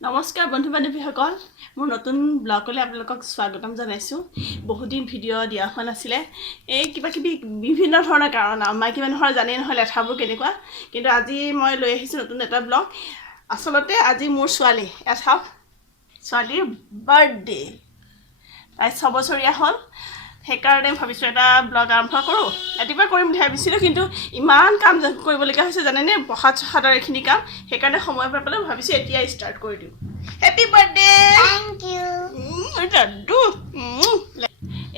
নমস্কাৰ বন্ধু বান্ধৱীসকল মোৰ নতুন ব্লগলৈ আপোনালোকক স্বাগতম জনাইছোঁ বহুদিন ভিডিঅ' দিয়া হোৱা নাছিলে এই কিবা কিবি বিভিন্ন ধৰণৰ কাৰণ মাইকী মানুহৰ জানেই নহয় লেঠাবোৰ কেনেকুৱা কিন্তু আজি মই লৈ আহিছোঁ নতুন এটা ব্লগ আচলতে আজি মোৰ ছোৱালী এঠাপ ছোৱালীৰ বাৰ্থডে তাই 6 বছৰীয়া হ'ল সেইকাৰণে ভাবিছোঁ এটা ব্লগ আৰম্ভ কৰোঁ ৰাতিপুৱা কৰিম বুলি ভাবিছিলোঁ কিন্তু ইমান কাম কৰিবলগীয়া হৈছে জানেনে প্ৰসাদ চসাদৰ এইখিনি কাম সেইকাৰণে সময় পাই পেলাই ভাবিছোঁ এতিয়া ষ্টাৰ্ট কৰি দিওঁ হেপী বাৰ্থডে Thank you. দাদু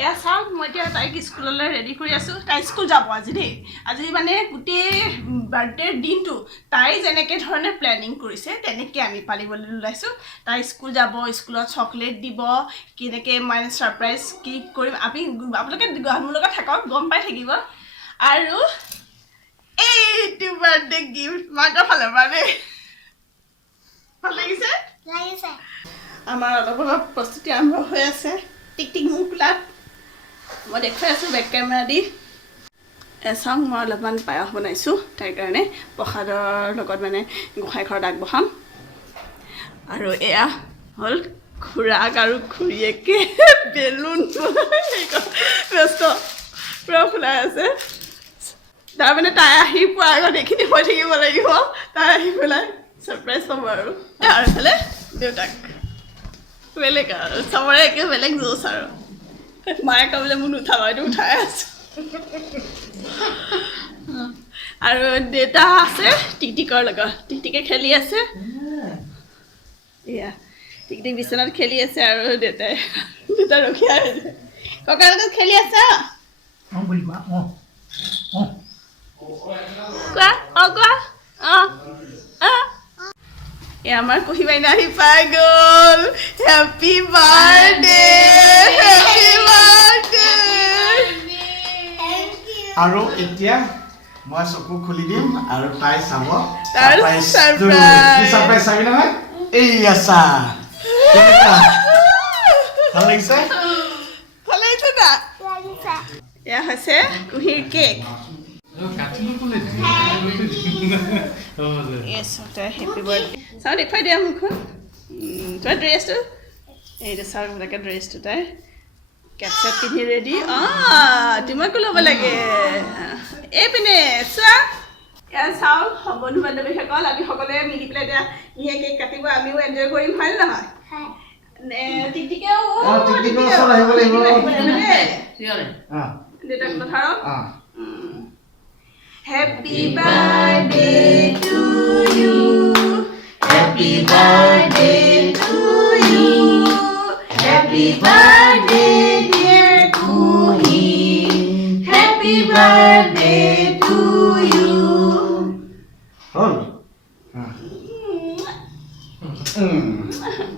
এয়া চাওক মই এতিয়া তাইক স্কুললৈ ৰেডি কৰি আছোঁ তাই স্কুল যাব আজি দেই আজি মানে গোটেই বাৰ্থডেৰ দিনটো তাই যেনেকৈ ধৰণে প্লেনিং কৰিছে তেনেকৈ আমি পালিবলৈ ওলাইছোঁ তাই স্কুল যাব স্কুলত চকলেট দিব কেনেকৈ মানে ছাৰপ্ৰাইজ কি কৰিম আপোনালোকে মোৰ লগত থাকক গম পাই থাকিব আৰু এইটো বাৰ্থডে গিফ্ট মাকৰ ফালৰ পৰা দেই ভাল লাগিছে আমাৰ অলপ অলপ প্ৰস্তুতি আৰম্ভ হৈ আছে টিক টিক মোৰ কোলাত মই দেখুৱাই আছোঁ বেক কেমেৰা দি চাওঁ মই অলপমান পায়স বনাইছোঁ তাইৰ কাৰণে প্ৰসাদৰ লগত মানে গোঁসাই ঘৰত আগবঢ়াম আৰু এয়া হ'ল খুৰাক আৰু খুৰীয়েকে বেলুন ব্যস্ত পূৰা ফুলাই আছে তাৰমানে তাই আহি পোৱাৰ আগত এইখিনি হৈ থাকিব লাগিব তাই আহি পেলাই ছাৰপ্ৰাইজ পাব আৰু এইফালে দেউতাক বেলেগ আৰু চবৰে একে বেলেগ জোচ আৰু মায়ে ক'বলৈ মোক নুঠাব এইটো উঠাই আছোঁ আৰু দেউতা আছে টিকটিকৰ লগত টিকটিকে খেলি আছে এয়া টিকটিক বিচনাত খেলি আছে আৰু দেউতা ৰখি আছে ককাৰ লগত খেলি আছা কোৱা কোৱা এ আমাৰ কুহি বাইনা আহি পাই গ'ল হেপী বাৰ্থডে হেপী বাৰ্থডে আৰু এতিয়া মই চকু খুলি দিম আৰু তাই চাব তাৰ ছাৰপ্ৰাইজ চাবি নহয় এই আছা ভাল লাগিছে ভাল লাগিছে না এয়া হৈছে কুহিৰ কেক হেপী বাৰ্থডে চাওঁ দেখুৱাই দিয়া মুখখন তোমাৰ ড্ৰেছটো এইটো চাওক বোলাকে ড্ৰেছটো তাই কেপ চেপ পিন্ধি ৰেডি তোমাকো ল'ব লাগে এইপিনে চোৱা এয়া চাওক বন্ধু বান্ধৱীসকল আমি সকলোৱে মিলি পেলাই এতিয়া ইহে কেক কাটিব আমিও এনজয় কৰিম হয় নহয় টিকটিকেও দেউতাক পথাৰক Happy birthday to you. Happy birthday to you. Happy birthday dear Kuhi. Happy birthday to you. হ'ল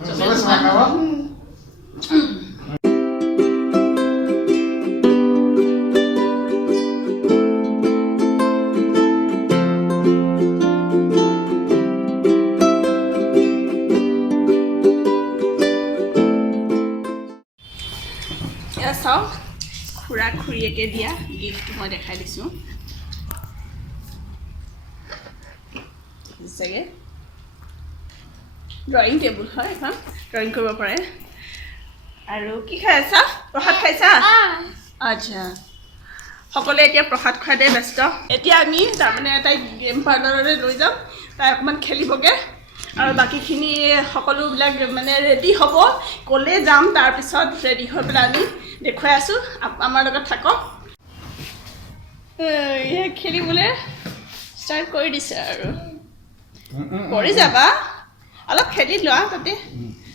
চবে চাহ খাব চাওক খুৰা খুৰীয়েকে দিয়া গিফ্টটো মই দেখাই দিছোঁ চাগে ড্ৰয়িং টেবুল হয় এখন ড্ৰয়িং কৰিব পাৰে আৰু কি খাই আছা প্ৰসাদ খাইছা আচ্ছা সকলোৱে এতিয়া প্ৰসাদ খোৱাতে ব্যস্ত এতিয়া আমি তাৰমানে তাইক গেম পাৰ্লাৰলৈ লৈ যাম তাই অকণমান খেলিবগৈ আৰু বাকীখিনি সকলোবিলাক মানে ৰেডি হ'ব ক'লে যাম তাৰপিছত ৰেডি হৈ পেলাই আমি দেখুৱাই আছোঁ আমাৰ লগত থাকক খেলিবলৈ ষ্টাৰ্ট কৰি দিছে আৰু কৰি যাবা অলপ খেলি লোৱা তাতে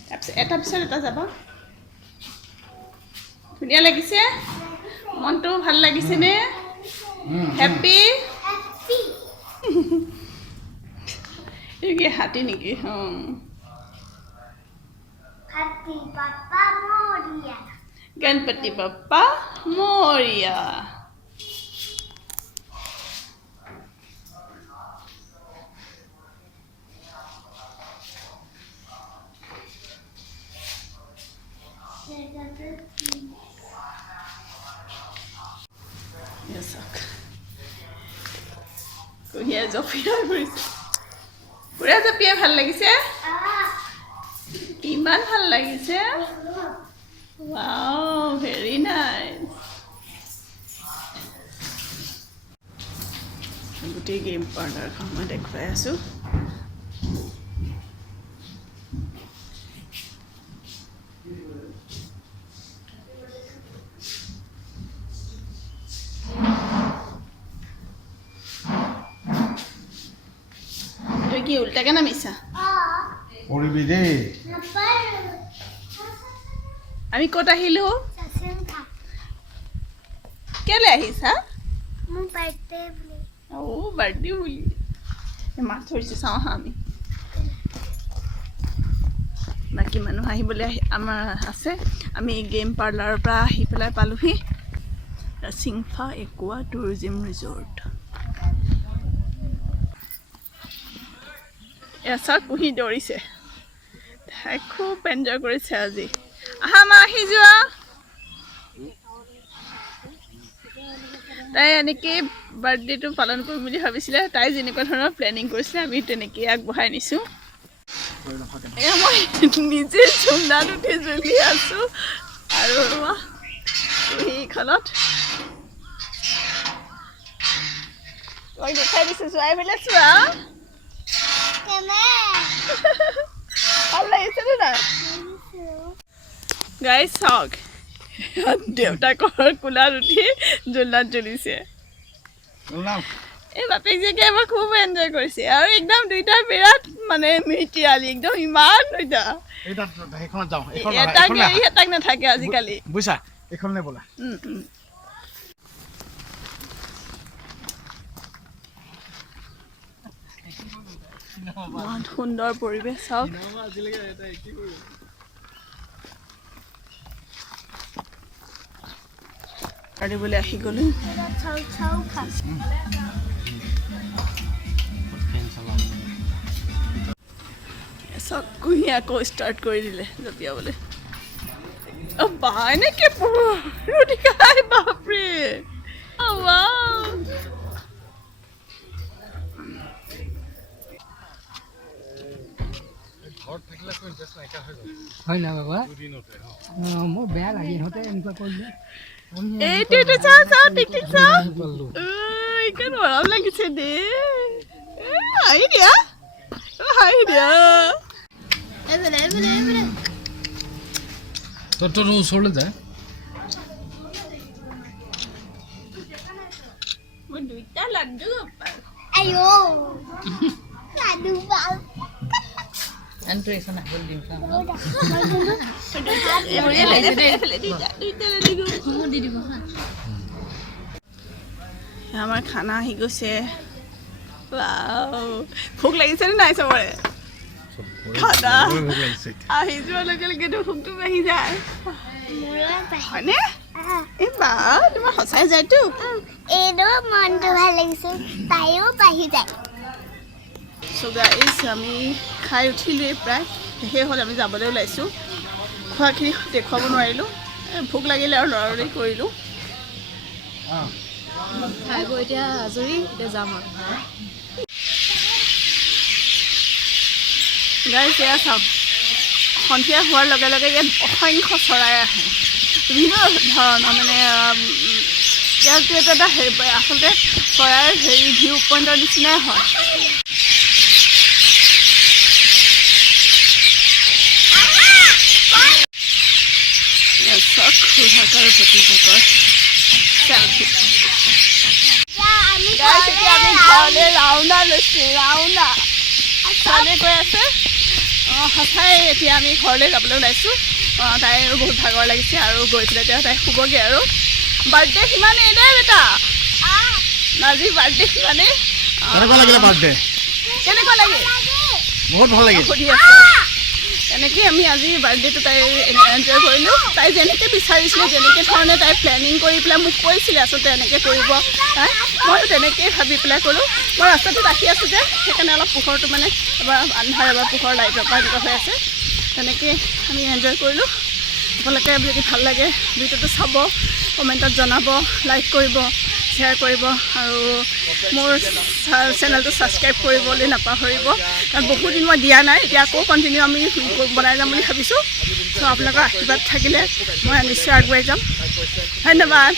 তাৰপিছত এটা পিছত এটা যাবা ধুনীয়া লাগিছে মনটো ভাল লাগিছেনে হেপী কি হাতী নেকি গণপতি বাপ্পা মৰিয়া কুহিয়া জপিয়াই ফুৰিছে পুৰা জপিয়াই ভাল লাগিছে ইমান ভাল লাগিছে ৱাও ভেৰি নাইস গোটেই গেম পাৰ্লাৰখন মই দেখুৱাই আছোঁ তই কি উল্টাকে নামিছা কৰিবি দেই আমি ক'ত আহিলো কেলে আহিছা বাৰ্থডে বুলি মাছ ধৰিছে চাওঁ হা আমি বাকী মানুহ আহিবলৈ আমাৰ আছে আমি গেম পাৰ্লাৰৰ পৰা আহি পেলাই পালোহি চিংফা একুৱা টুৰিজিম ৰিজৰ্ট এয়া চাওক কুহি দৌৰিছে তাই খুব এনজয় কৰিছে আজি আহা মা আহি যোৱা তাই এনেকৈ বাৰ্থডেটো পালন কৰিম বুলি ভাবিছিলে তাই যেনেকুৱা ধৰণৰ প্লেনিং কৰিছিলে আমি তেনেকৈ আগবঢ়াই নিছোঁ এয়া মই নিজে চুমনাত উঠি জ্বলি আছোঁ আৰু সেইখনত মই দেখাই দিছোঁ চোৱাই পেলাই চোৱা ভাল লাগিছেনে নাই গাইজ চাওক দেউতাকৰ কোলাত উঠি জোলনাত জ্বলিছে এই বাপেক জীয়েকে এবাৰ খুব এনজয় কৰিছে আৰু একদম দুইটা বিৰাট মানে মিটিয়ালি একদম ইমান দুইটা এটাক এৰি এটাক নাথাকে আজিকালি বুজিছা এইখনলৈ ব'লা ইমান সুন্দৰ পৰিৱেশ চাওক কাটিবলৈ আহি গ'লো চাওক কুহি আকৌ ষ্টাৰ্ট কৰি দিলে জঁপিয়াবলৈ বা এনেকৈ ৰুটিকাই বাপৰে হয় না বাবা মোৰ বেয়া লাগে ইহঁতে এনেকুৱা কৰিলে এইটো চাওঁ চাওঁ টিকটিক চাওঁ ইমান মৰম লাগিছে দে হাঁহি দিয়া হাঁহি দিয়া তোৰ ওচৰলৈ যায় মই দুইটা লাড্ডু আমাৰ খানা আহি গৈছে ভোক লাগিছেনে নাই চবৰে খানা আহি যোৱাৰ লগে লগেতো ভোকটো বাঢ়ি যায় হয়নে এই বা তোমাৰ সঁচাই যায়তো এইটো মনটো ভাল লাগিছে তাইও বাঢ়ি যায় চ' গাইজ আমি খাই উঠিলোৱেই প্ৰায় শেষেই হ'ল আমি যাবলৈ ওলাইছোঁ খোৱাখিনি দেখুৱাব নোৱাৰিলোঁ ভোক লাগিলে আৰু লৰালৰি কৰিলোঁ খাই বৈ এতিয়া আজৰি এতিয়া যাম আৰু গাইজ এয়া চাওক সন্ধিয়া হোৱাৰ লগে লগে ইয়াত অসংখ্য চৰাই আহে বিভিন্ন ধৰণৰ মানে ইয়াতো এটা আচলতে চৰাইৰ ভিউ পইণ্টৰ নিচিনাই হয় খুৰাকৰ প্ৰতিজাকৰ চেলফি এতিয়া আমি ঘৰলৈ ৰাওনা লৈছোঁ ৰাওনা ছোৱালীয়ে কৈ আছে সঁচাই এতিয়া আমি ঘৰলৈ যাবলৈ ওলাইছোঁ তাইৰো বহুত ভাগৰ লাগিছে আৰু গৈ পেলাই এতিয়া তাই শুবগৈ আৰু বাৰ্থডে সিমানেই দেই বেটা আজি বাৰ্থডে সিমানেই কেনেকুৱা লাগিলে বাৰ্থডে কেনেকুৱা লাগে বহুত ভাল লাগিল সুধি আছে তেনেকৈ আমি আজি বাৰ্থডেটো তাই এনজয় কৰিলোঁ তাই যেনেকৈ বিচাৰিছিলে যেনেকৈ ধৰণে তাই প্লেনিং কৰি পেলাই মোক কৈছিলে আচলতে এনেকৈ কৰিব তাই ময়ো তেনেকৈয়ে ভাবি পেলাই ক'লোঁ মই ৰাস্তাটোত আহি আছোঁ যে সেইকাৰণে অলপ পোহৰটো মানে এবাৰ আন্ধাৰ এবাৰ পোহৰ লাইটৰ পৰা এনেকুৱা হৈ আছে তেনেকৈ আমি এনজয় কৰিলোঁ আপোনালোকে যদি ভাল লাগে ভিডিঅ'টো চাব কমেণ্টত জনাব লাইক কৰিব শ্বেয়াৰ কৰিব আৰু মোৰ চেনেলটো ছাবস্ক্ৰাইব কৰিবলৈ নাপাহৰিব কাৰণ বহুত দিন মই দিয়া নাই এতিয়া আকৌ কণ্টিনিউ আমি বনাই যাম বুলি ভাবিছোঁ চ' আপোনালোকৰ আশীৰ্বাদ থাকিলে মই নিশ্চয় আগুৱাই যাম ধন্যবাদ